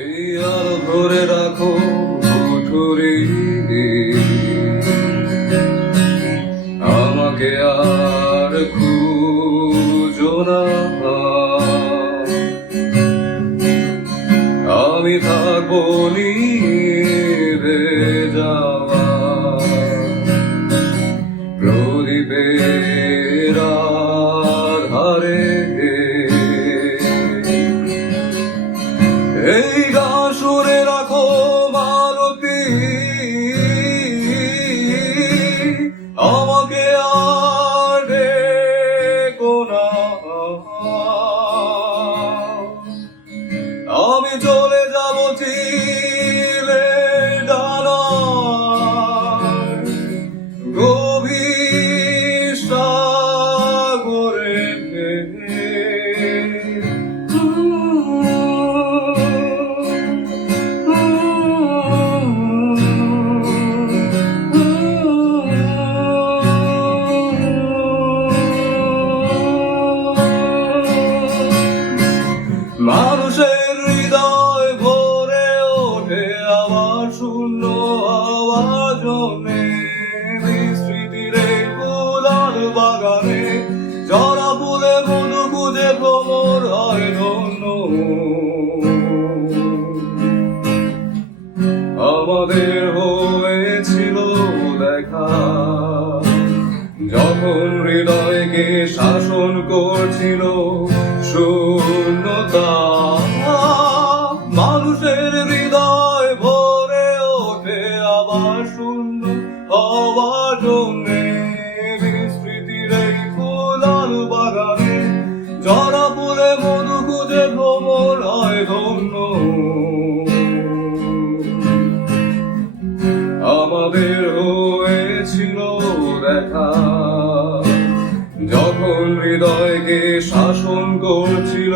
এই আলো ধরে রাখো কুঠুরি, আমাকে আর খুঁজো না। আমি থাকবো নিভে যাওয়া প্রদীপের আধারে। এই গান শুনে রাখো মালতী, আমাকে আর ডেকো না। আমি চলে যাব চিলে ডানায় গভীর সাগরে। মানুষের হৃদয় ভরে ওঠে আবার শূন্য হওয়ার জন্যে। স্মৃতির এই ফুলার বাগানে জরা ফুলে মধু খুঁজে ভ্রমর হয় ধন্য। আমাদের হয়েছিল দেখা যখন হৃদয়কে শাসন করছিল শূন্যতা। মানুষের হৃদয় ভরে ওঠে আবার শূন্য হওয়ার জন্যে। বিস্মৃতির এই ফুলার বাগানে জরা ফুলে মধু খুঁজে ভ্রমর হয় ধন্য। আমাদের হয়েছিল দেখা যখন হৃদয়কে শাসন করছিল